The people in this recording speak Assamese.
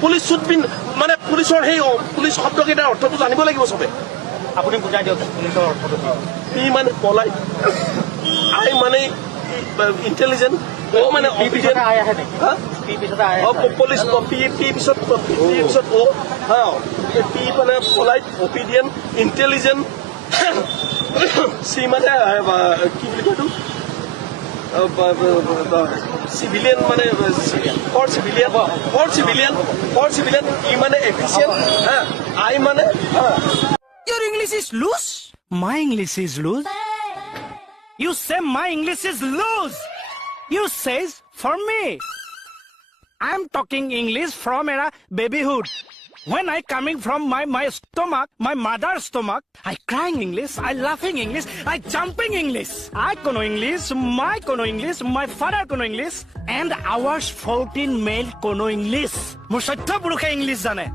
পুলিচ শুড বিন মানে পুলিচৰ সেই পুলিচ শব্দকেইটাৰ অৰ্থটো জানিব লাগিব চবে। আপুনি বুজাই দিয়ক পুলিচৰ অৰ্থটো কি? পি মানে পলাইট, আই মানে ইণ্টেলিজেণ্ট, অ মানে অবিডিয়েণ্ট। পুলিচ পি পিছত অ হা, পি মানে পলাইট, অবিডিয়েণ্ট, ইণ্টেলিজেণ্ট, চি মানে কি বুলি কয় এইটো চিভিলিয়ান মানে ফৰ চিভিলিয়ান, ই মানে এফিচিয়েণ্ট, হা, আই মানে Your English is loose. My English is loose. You say my English is loose. You says for me. I'm talking English from era babyhood. When I coming from my stomach, my mother's stomach, I crying English, I laughing English, I jumping English. I kono English, my kono English, my father kono English, and ours 14 male kono English. Mor 14 পুৰুষে English জানে।